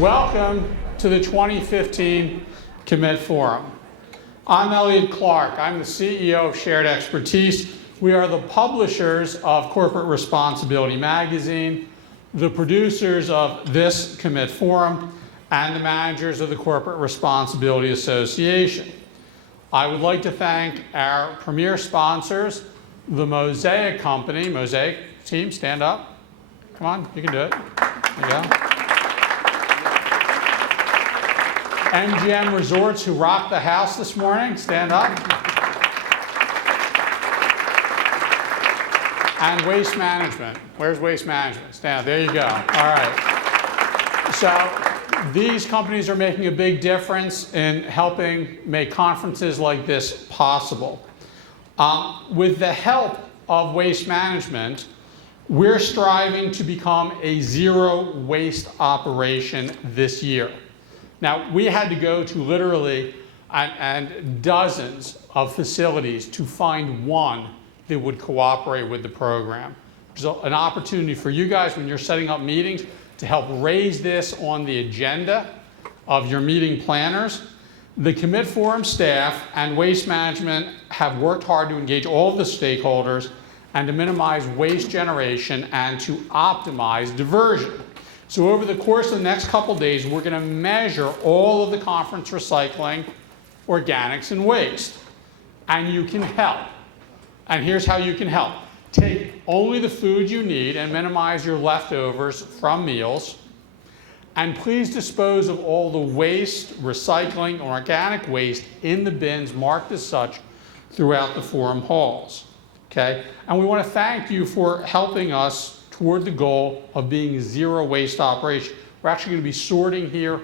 Welcome to the 2015 Commit Forum. I'm Elliot Clark. I'm the CEO of Shared Expertise. We are the publishers of Corporate Responsibility magazine, the producers of this Commit Forum, and the managers of the Corporate Responsibility Association. I would like to thank our premier sponsors, the Mosaic Company. Mosaic team, stand up. Come on, you can do it. There you go. MGM Resorts, who rocked the house this morning, stand up. And Waste Management. Where's Waste Management? Stand up. There you go. All right. So these companies are making a big difference in helping make conferences like this possible. With the help of Waste Management, we're striving to become a zero waste operation this year. Now, we had to go to literally and dozens of facilities to find one that would cooperate with the program. There's an opportunity for you guys when you're setting up meetings to help raise this on the agenda of your meeting planners. The Commit Forum staff and Waste Management have worked hard to engage all of the stakeholders and to minimize waste generation and to optimize diversion. So over the course of the next couple days, we're going to measure all of the conference recycling, organics, and waste. And you can help. And here's how you can help. Take only the food you need and minimize your leftovers from meals. And please dispose of all the waste, recycling, or organic waste in the bins marked as such throughout the forum halls. Okay? And we want to thank you for helping us toward the goal of being a zero waste operation. We're actually going to be sorting here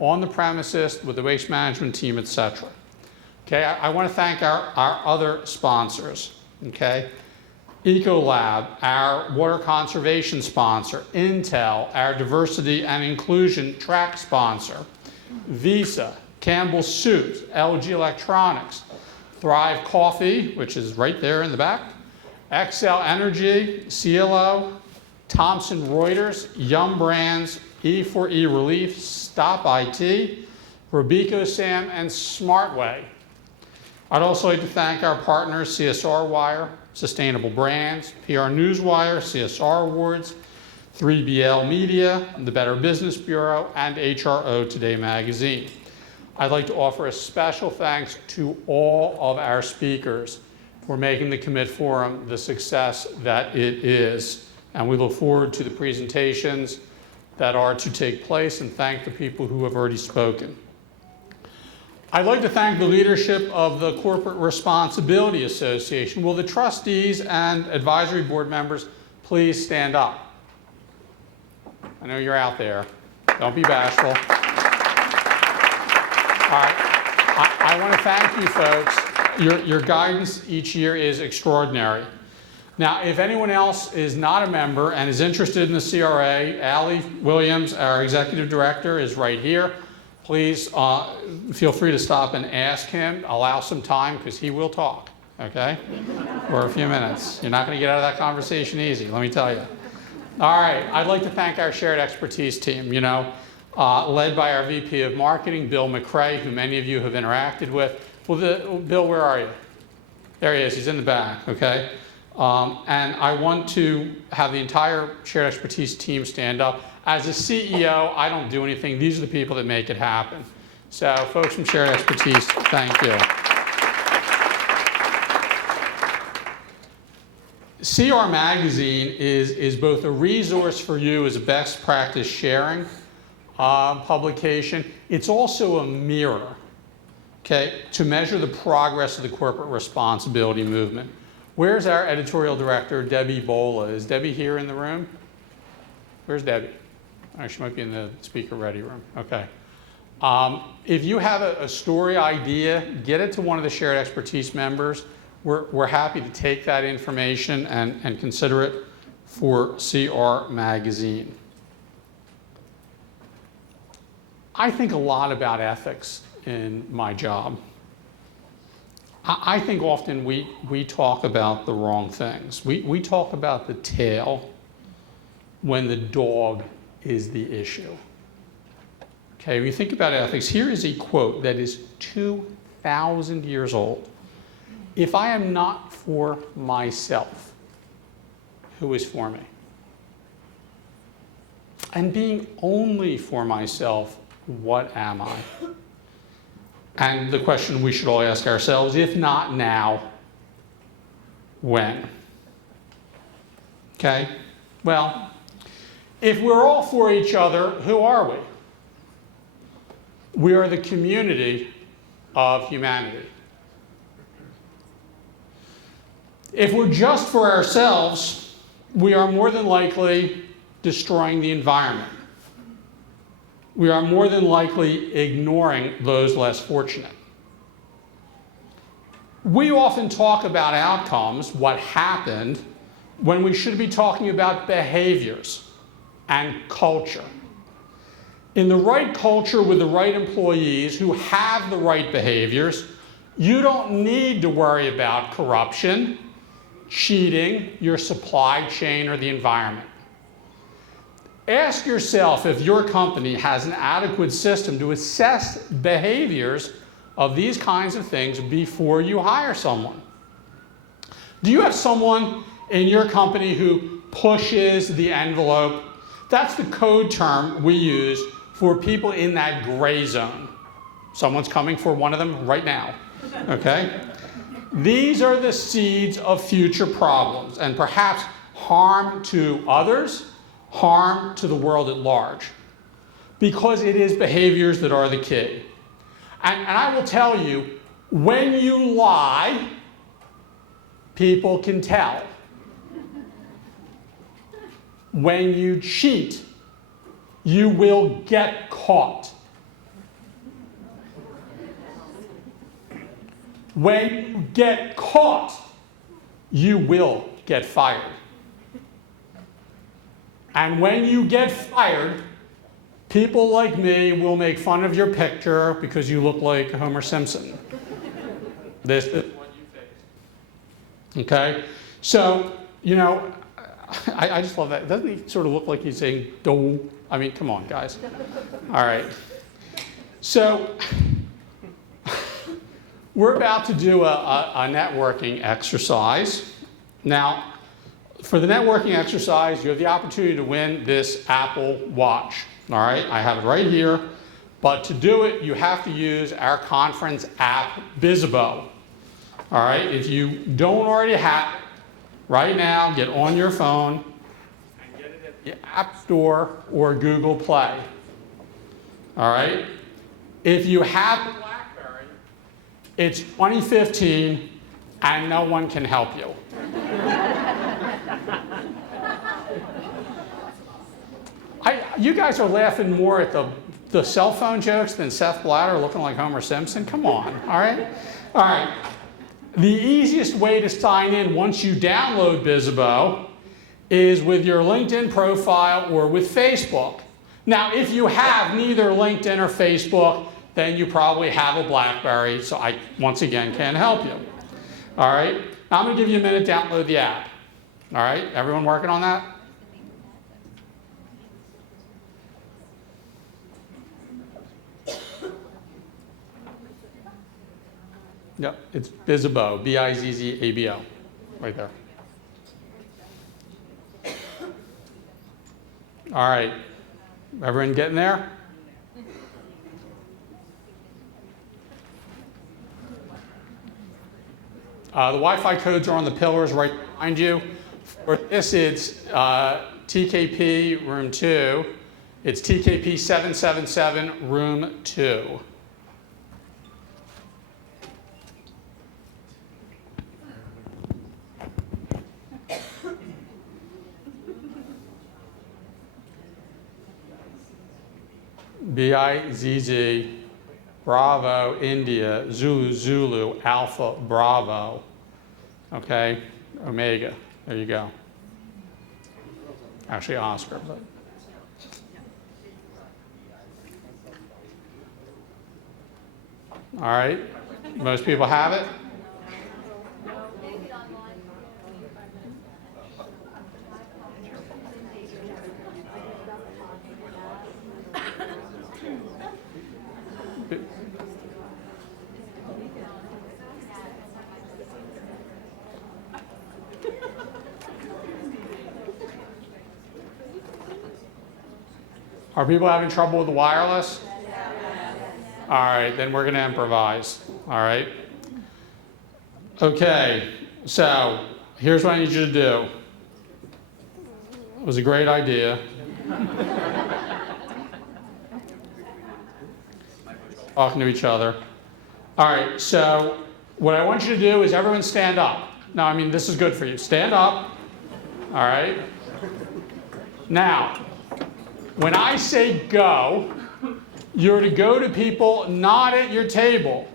on the premises with the waste management team, etc. Okay, I want to thank our other sponsors. Okay, Ecolab, our water conservation sponsor, Intel, our diversity and inclusion track sponsor, Visa, Campbell Soups, LG Electronics, Thrive Coffee, which is right there in the back, Xcel Energy, CLO, Thomson Reuters, Yum Brands, E4E Relief, Stop IT, Robeco Sam, and Smartway. I'd also like to thank our partners, CSR Wire, Sustainable Brands, PR Newswire, CSR Awards, 3BL Media, the Better Business Bureau, and HRO Today magazine. I'd like to offer a special thanks to all of our speakers for making the Commit Forum the success that it is. And we look forward to the presentations that are to take place and thank the people who have already spoken. I'd like to thank the leadership of the Corporate Responsibility Association. Will the trustees and advisory board members please stand up? I know you're out there. Don't be bashful. All right. I want to thank you folks. Your guidance each year is extraordinary. Now, if anyone else is not a member and is interested in the CRA, Allie Williams, our executive director, is right here. Please feel free to stop and ask him. Allow some time because he will talk, okay, for a few minutes. You're not going to get out of that conversation easy, let me tell you. All right, I'd like to thank our Shared Expertise team, led by our VP of Marketing, Bill McCrae, who many of you have interacted with. Well, Bill, where are you? There he is, he's in the back, okay? And I want to have the entire Shared Expertise team stand up. As a CEO, I don't do anything. These are the people that make it happen. So folks from Shared Expertise, thank you. CR Magazine is both a resource for you as a best practice sharing publication. It's also a mirror, okay, to measure the progress of the corporate responsibility movement. Where's our editorial director, Debbie Bola? Is Debbie here in the room? Where's Debbie? Oh, she might be in the speaker ready room. Okay. If you have a story idea, get it to one of the Shared Expertise members. We're happy to take that information and consider it for CR Magazine. I think a lot about ethics in my job. I think often we talk about the wrong things. We talk about the tail when the dog is the issue. Okay, when you think about ethics, here is a quote that is 2,000 years old. If I am not for myself, who is for me? And being only for myself, what am I? And the question we should all ask ourselves, if not now, when? Okay? Well, if we're all for each other, who are we? We are the community of humanity. If we're just for ourselves, we are more than likely destroying the environment. We are more than likely ignoring those less fortunate. We often talk about outcomes, what happened, when we should be talking about behaviors and culture. In the right culture with the right employees who have the right behaviors, you don't need to worry about corruption, cheating, your supply chain, or the environment. Ask yourself if your company has an adequate system to assess behaviors of these kinds of things before you hire someone. Do you have someone in your company who pushes the envelope? That's the code term we use for people in that gray zone. Someone's coming for one of them right now, okay? These are the seeds of future problems and perhaps harm to others, harm to the world at large, because it is behaviors that are the key. And I will tell you, when you lie, people can tell. When you cheat, you will get caught. When you get caught, you will get fired. And when you get fired, people like me will make fun of your picture because you look like Homer Simpson. This is what you face. Okay? So, you know, I just love that. Doesn't he sort of look like he's saying, do? I mean, come on, guys. All right. So, we're about to do a networking exercise. Now, for the networking exercise, you have the opportunity to win this Apple Watch. All right, I have it right here. But to do it, you have to use our conference app, Bizzabo. All right, if you don't already have it, right now, get on your phone and get it at the App Store or Google Play. All right, if you have the BlackBerry, it's 2015 and no one can help you. You guys are laughing more at the cell phone jokes than Seth Blatter looking like Homer Simpson. Come on, all right? All right. The easiest way to sign in once you download Bizzabo is with your LinkedIn profile or with Facebook. Now, if you have neither LinkedIn or Facebook, then you probably have a BlackBerry, so I, once again, can't help you. All right? Now, I'm going to give you a minute to download the app. All right? Everyone working on that? Yep, it's Bizzabo, B-I-Z-Z-A-B-O, right there. All right, everyone getting there? The Wi-Fi codes are on the pillars right behind you. For this, it's TKP room 2. It's TKP 777 room 2. B-I-Z-Z, Bravo, India, Zulu, Zulu, Alpha, Bravo. Okay, Omega. There you go. Actually, Oscar. But. All right, most people have it. Are people having trouble with the wireless? All right, then we're going to improvise. All right. Okay, so here's what I need you to do. It was a great idea. Talking to each other. All right, so what I want you to do is everyone stand up. Now, I mean, this is good for you. Stand up. All right. Now, when I say go, you're to go to people not at your table.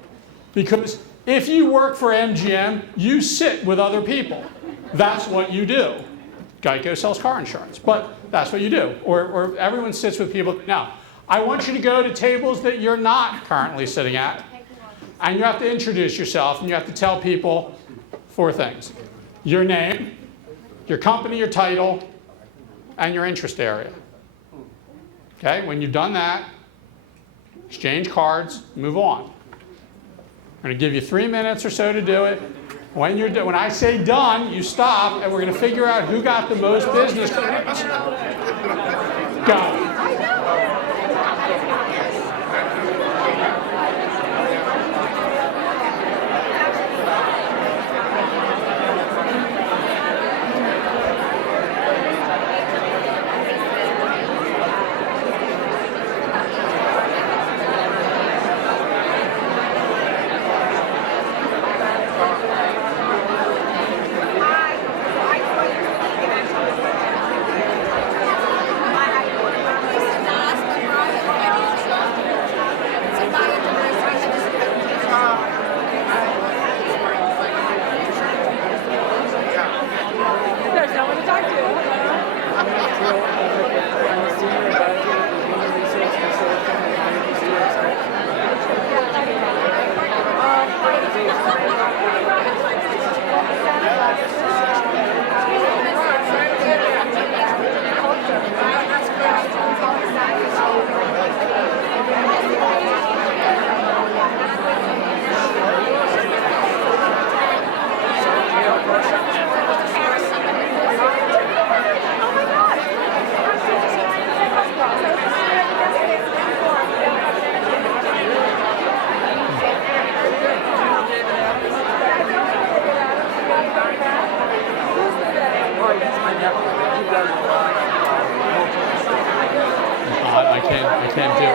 Because if you work for MGM, you sit with other people. That's what you do. Geico sells car insurance, but that's what you do. Or everyone sits with people. Now, I want you to go to tables that you're not currently sitting at. And you have to introduce yourself, and you have to tell people 4 things. Your name, your company, your title, and your interest area. Okay, when you've done that, exchange cards, move on. I'm going to give you 3 minutes or so to do it. When I say done, you stop, and we're going to figure out who got the most business cards. Go.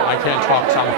I can't talk some.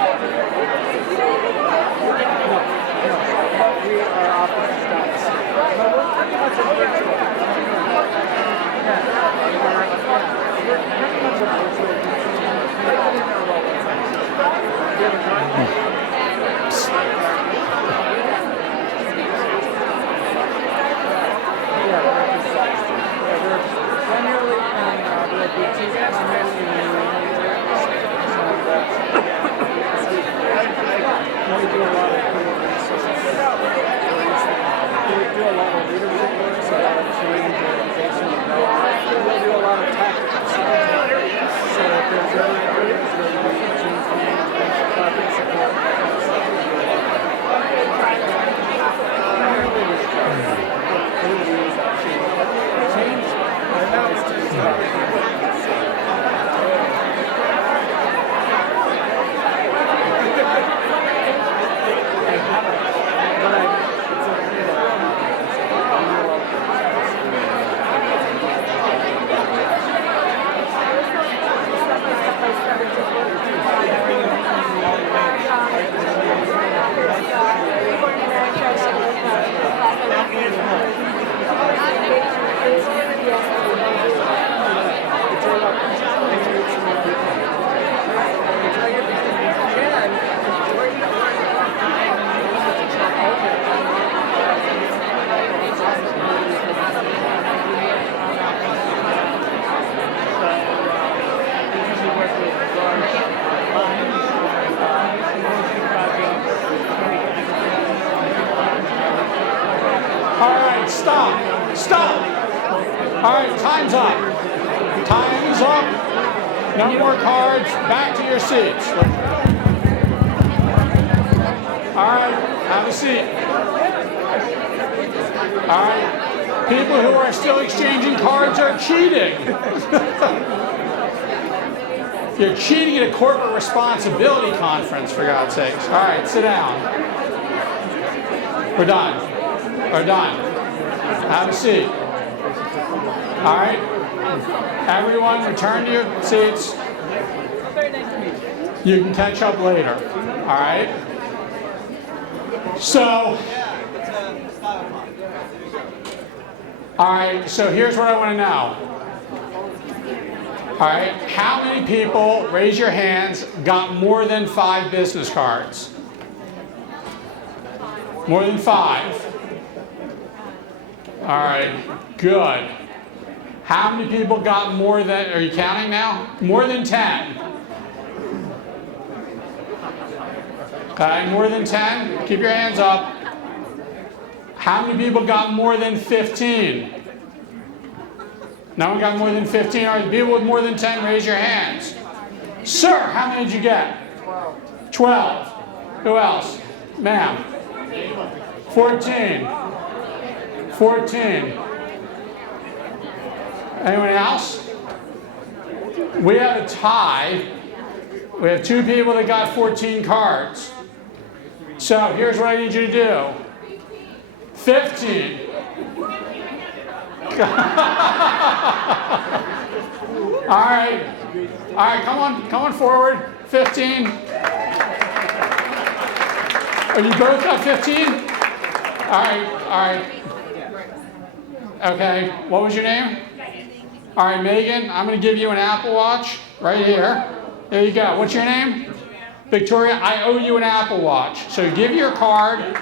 Stop. All right, time's up. Time's up. No more cards. Back to your seats. All right, have a seat. All right, people who are still exchanging cards are cheating. You're cheating at a corporate responsibility conference, for God's sakes. All right, sit down. We're done. We're done. Have a seat. All right. Everyone, return to your seats. Very nice to meet you. You can catch up later. All right. So, all right. So here's what I want to know. All right. How many people, raise your hands, got more than 5 business cards? More than 5. All right. Good. How many people got more than, are you counting now? More than 10. Okay, more than 10? Keep your hands up. How many people got more than 15? No one got more than 15? All right, the people with more than 10, raise your hands. Sir, how many did you get? 12. Who else? Ma'am? 14. 14. Anyone else? We have a tie. We have 2 people that got 14 cards. So here's what I need you to do. 15. All right. All right, come on forward. 15. Oh, you both got 15? All right. Okay, what was your name? All right, Megan, I'm going to give you an Apple Watch right here. There you go. What's your name? Victoria, I owe you an Apple Watch. So give your card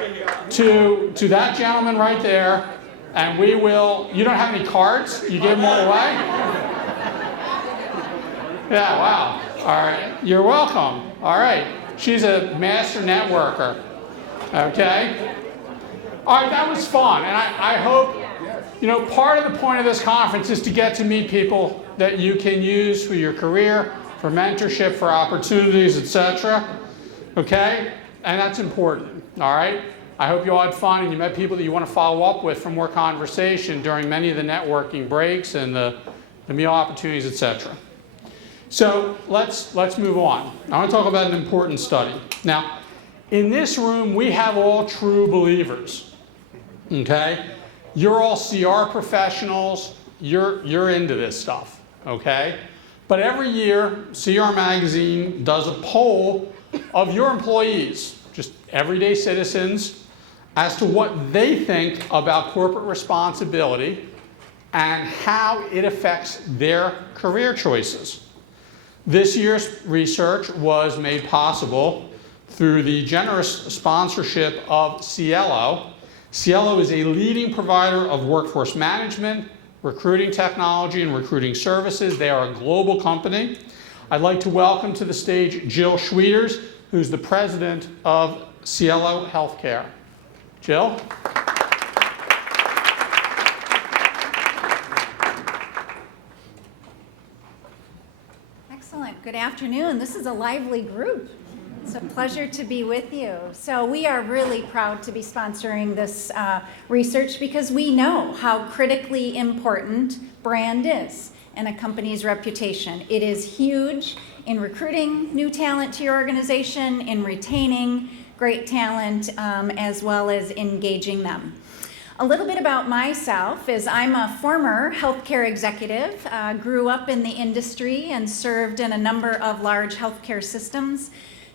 to that gentleman right there, and we will, you don't have any cards? You gave them all away? Yeah, wow. All right, you're welcome. All right, she's a master networker. Okay? All right, that was fun, and I hope, part of the point of this conference is to get to meet people that you can use for your career, for mentorship, for opportunities, etc. Okay? And that's important. All right? I hope you all had fun and you met people that you want to follow up with for more conversation during many of the networking breaks and the meal opportunities, etc. So let's move on. I want to talk about an important study. Now, in this room, we have all true believers. Okay? You're all CR professionals. You're into this stuff. Okay? But every year, CR Magazine does a poll of your employees, just everyday citizens, as to what they think about corporate responsibility and how it affects their career choices. This year's research was made possible through the generous sponsorship of Cielo. Cielo is a leading provider of workforce management, recruiting technology, and recruiting services. They are a global company. I'd like to welcome to the stage Jill Schwieters, who's the president of Cielo Healthcare. Jill? Excellent. Good afternoon. This is a lively group. It's a pleasure to be with you. So we are really proud to be sponsoring this research because we know how critically important brand is in a company's reputation. It is huge in recruiting new talent to your organization, in retaining great talent, as well as engaging them. A little bit about myself is I'm a former healthcare executive, grew up in the industry and served in a number of large healthcare systems.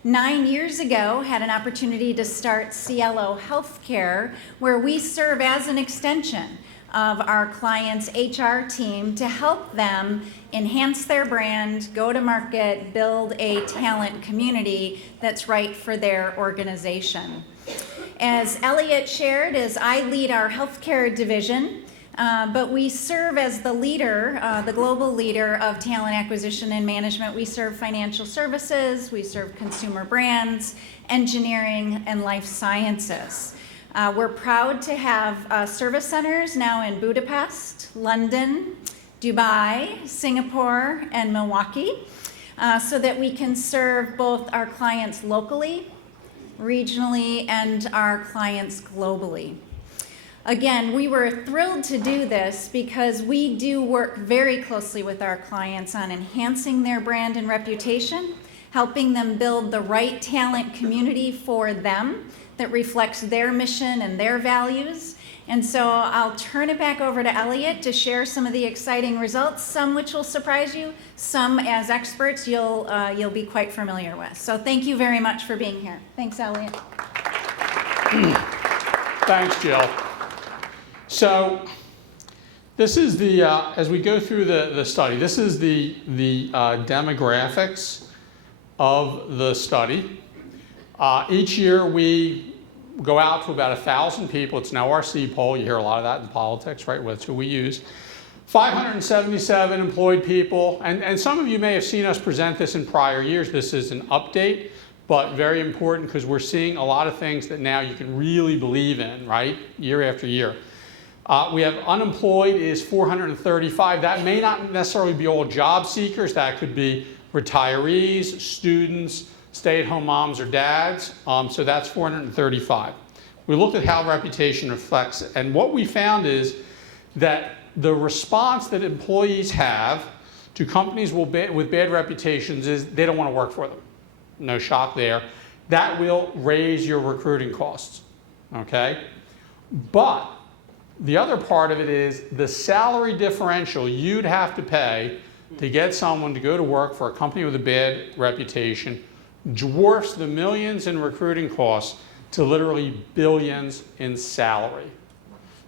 9 years ago, had an opportunity to start Cielo Healthcare, where we serve as an extension of our clients' HR team to help them enhance their brand, go to market, build a talent community that's right for their organization. As Elliot shared, as I lead our healthcare division, but we serve as the leader, the global leader of talent acquisition and management. We serve financial services, we serve consumer brands, engineering, and life sciences. We're proud to have service centers now in Budapest, London, Dubai, Singapore, and Milwaukee, so that we can serve both our clients locally, regionally, and our clients globally. Again, we were thrilled to do this because we do work very closely with our clients on enhancing their brand and reputation, helping them build the right talent community for them that reflects their mission and their values. And so I'll turn it back over to Elliot to share some of the exciting results, some which will surprise you, some as experts you'll be quite familiar with. So thank you very much for being here. Thanks, Elliot. Thanks, Jill. So this is the, as we go through the study, this is the demographics of the study. Each year we go out to about 1,000 people. It's an ORC poll. You hear a lot of that in politics, right? That's who we use. 577 employed people. And some of you may have seen us present this in prior years. This is an update, but very important because we're seeing a lot of things that now you can really believe in, right? Year after year. We have unemployed is 435. That may not necessarily be all job seekers. That could be retirees, students, stay-at-home moms or dads. So that's 435. We looked at how reputation reflects it. And what we found is that the response that employees have to companies with bad reputations is they don't want to work for them. No shock there. That will raise your recruiting costs, okay? But the other part of it is the salary differential you'd have to pay to get someone to go to work for a company with a bad reputation dwarfs the millions in recruiting costs to literally billions in salary.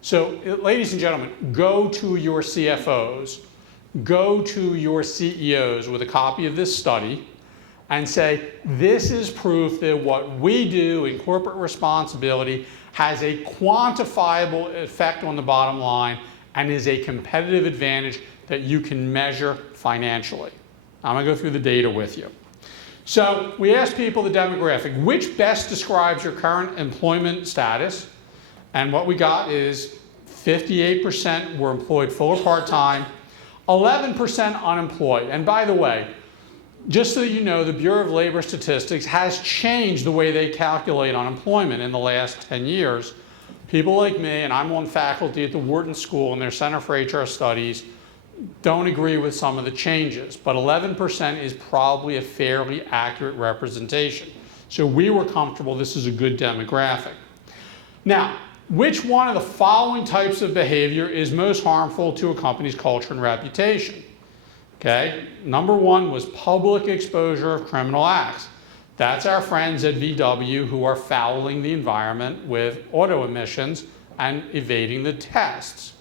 So, ladies and gentlemen, go to your CFOs, go to your CEOs with a copy of this study and say, this is proof that what we do in corporate responsibility has a quantifiable effect on the bottom line and is a competitive advantage that you can measure financially. I'm going to go through the data with you. So we asked people the demographic, which best describes your current employment status? And what we got is 58% were employed full or part-time, 11% unemployed. And by the way, just so you know, the Bureau of Labor Statistics has changed the way they calculate unemployment in the last 10 years. People like me, and I'm on faculty at the Wharton School in their Center for HR Studies, don't agree with some of the changes, but 11% is probably a fairly accurate representation. So we were comfortable this is a good demographic. Now, which one of the following types of behavior is most harmful to a company's culture and reputation? Okay, number one was public exposure of criminal acts. That's our friends at VW who are fouling the environment with auto emissions and evading the tests.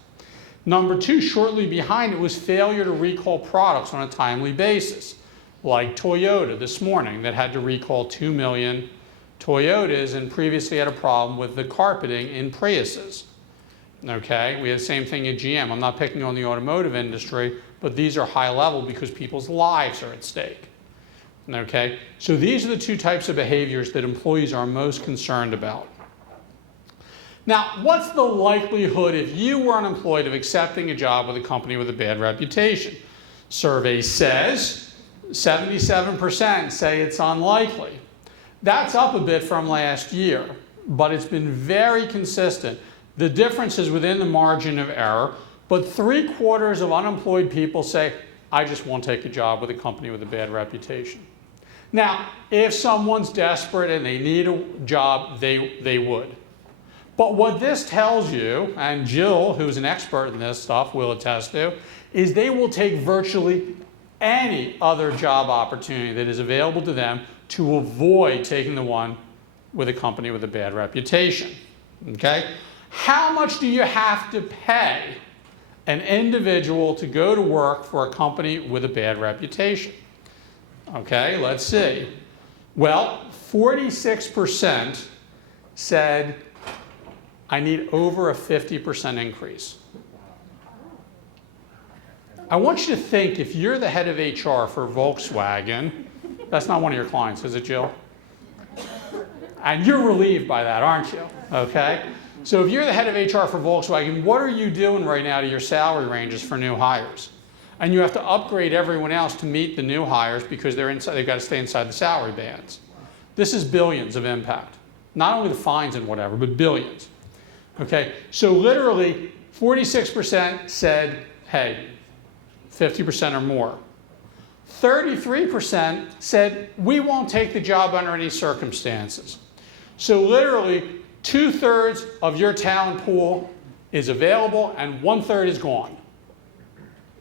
Number two, shortly behind it, was failure to recall products on a timely basis, like Toyota this morning that had to recall 2 million Toyotas and previously had a problem with the carpeting in Priuses. Okay, we had the same thing at GM. I'm not picking on the automotive industry, but these are high level because people's lives are at stake. Okay, so these are the two types of behaviors that employees are most concerned about. Now, what's the likelihood if you were unemployed of accepting a job with a company with a bad reputation? Survey says 77% say it's unlikely. That's up a bit from last year, but it's been very consistent. The difference is within the margin of error, but 3/4 of unemployed people say, I just won't take a job with a company with a bad reputation. Now, if someone's desperate and they need a job, they would. But what this tells you, and Jill, who's an expert in this stuff, will attest to, is they will take virtually any other job opportunity that is available to them to avoid taking the one with a company with a bad reputation. Okay? How much do you have to pay an individual to go to work for a company with a bad reputation? Okay, let's see. Well, 46% said, I need over a 50% increase. I want you to think if you're the head of HR for Volkswagen, that's not one of your clients, is it, Jill? And you're relieved by that, aren't you? Okay? So if you're the head of HR for Volkswagen, what are you doing right now to your salary ranges for new hires? And you have to upgrade everyone else to meet the new hires because they've got to stay inside the salary bands. This is billions of impact. Not only the fines and whatever, but billions. Okay, so literally 46% said, hey, 50% or more. 33% said, we won't take the job under any circumstances. So literally 2/3 of your talent pool is available and 1/3 is gone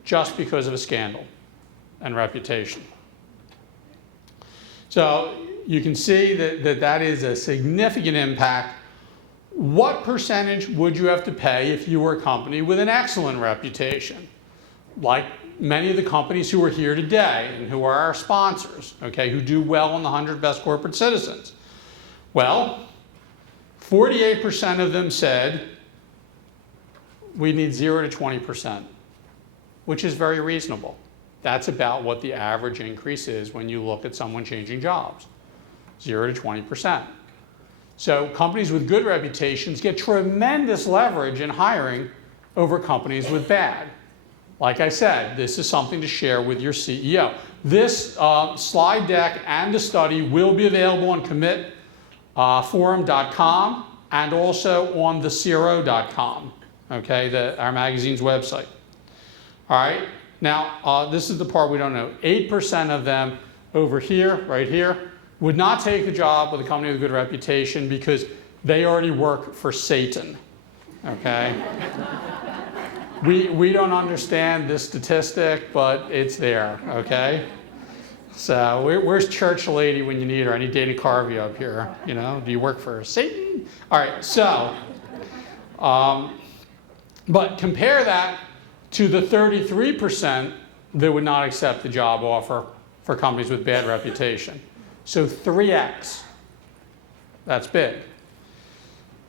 just because of a scandal and reputation. So you can see that is a significant impact. What percentage would you have to pay if you were a company with an excellent reputation? Like many of the companies who are here today and who are our sponsors, okay, who do well on the 100 Best Corporate Citizens. Well, 48% of them said we need 0 to 20%, which is very reasonable. That's about what the average increase is when you look at someone changing jobs, 0 to 20%. So companies with good reputations get tremendous leverage in hiring over companies with bad. Like I said, this is something to share with your CEO. This slide deck and the study will be available on commitforum.com and also on thecro.com, okay, our magazine's website. All right, now this is the part we don't know. 8% of them over here, right here, would not take the job with a company with a good reputation because they already work for Satan, okay? We don't understand this statistic, but it's there, okay? So where's Church Lady when you need her? I need Dana Carvey up here, you know? Do you work for Satan? All right, so, but compare that to the 33% that would not accept the job offer for companies with bad reputation. So 3x, that's big.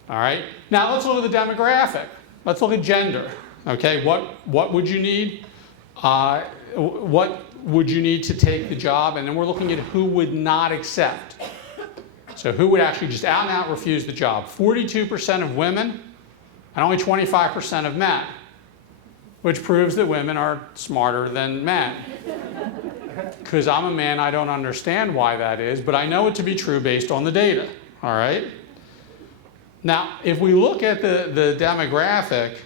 All right, now let's look at the demographic. Let's look at gender. Okay, what would you need? What would you need to take the job? And then we're looking at who would not accept. So who would actually just out and out refuse the job? 42% of women and only 25% of men, which proves that women are smarter than men. Because I'm a man, I don't understand why that is, but I know it to be true based on the data, all right? Now, if we look at the demographic,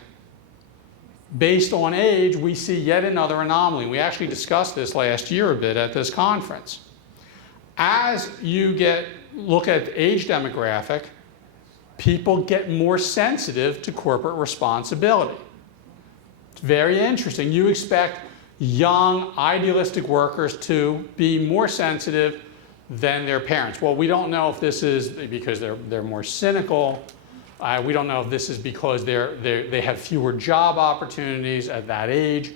based on age, we see yet another anomaly. We actually discussed this last year a bit at this conference. As you look at the age demographic, people get more sensitive to corporate responsibility. It's very interesting. You expect young, idealistic workers to be more sensitive than their parents. Well, we don't know if this is because they're more cynical. We don't know if this is because they have fewer job opportunities at that age,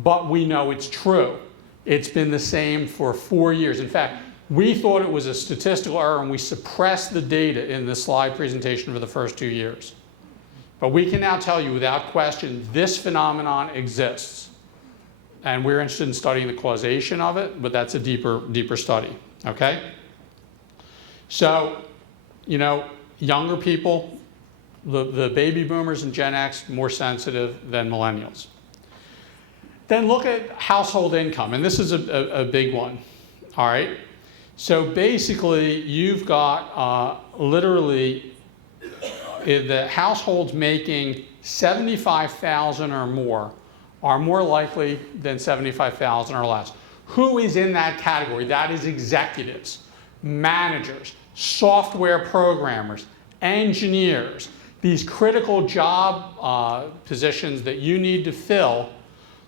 but we know it's true. It's been the same for 4 years. In fact, we thought it was a statistical error and we suppressed the data in the slide presentation for the first 2 years. But we can now tell you without question this phenomenon exists. And we're interested in studying the causation of it, but that's a deeper study, okay? So, you know, younger people, the baby boomers and Gen X, more sensitive than millennials. Then look at household income, and this is a big one, all right? So basically, you've got literally the households making $75,000 or more are more likely than $75,000 or less. Who is in that category? That is executives, managers, software programmers, engineers, these critical job positions that you need to fill.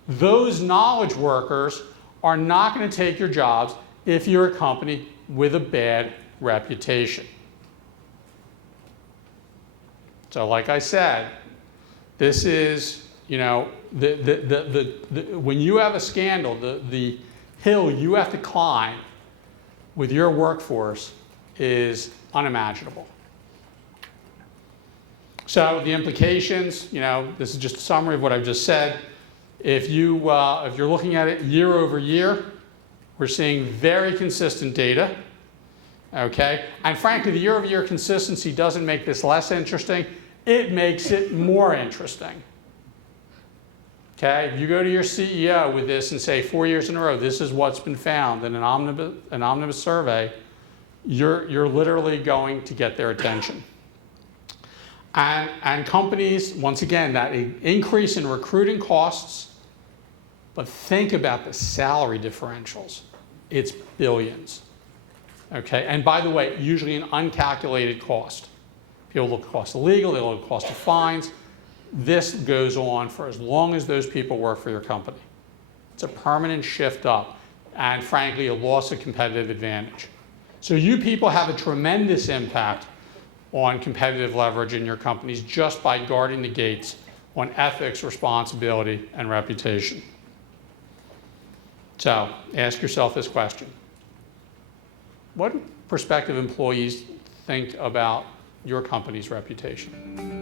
Those knowledge workers are not going to take your jobs if you're a company with a bad reputation. So like I said, this is, you know, when you have a scandal, the hill you have to climb with your workforce is unimaginable. So the implications, you know, this is just a summary of what I've just said. If you're looking at it year over year, we're seeing very consistent data, okay? And frankly, the year-over-year consistency doesn't make this less interesting. It makes it more interesting, okay? If you go to your CEO with this and say 4 years in a row, this is what's been found in an omnibus survey, you're literally going to get their attention. And companies, once again, that increase in recruiting costs, but think about the salary differentials. It's billions. Okay, and by the way, usually an uncalculated cost. People look at the cost of legal, they look at the cost of fines. This goes on for as long as those people work for your company. It's a permanent shift up, and frankly, a loss of competitive advantage. So you people have a tremendous impact on competitive leverage in your companies just by guarding the gates on ethics, responsibility, and reputation. So ask yourself this question. What do prospective employees think about your company's reputation?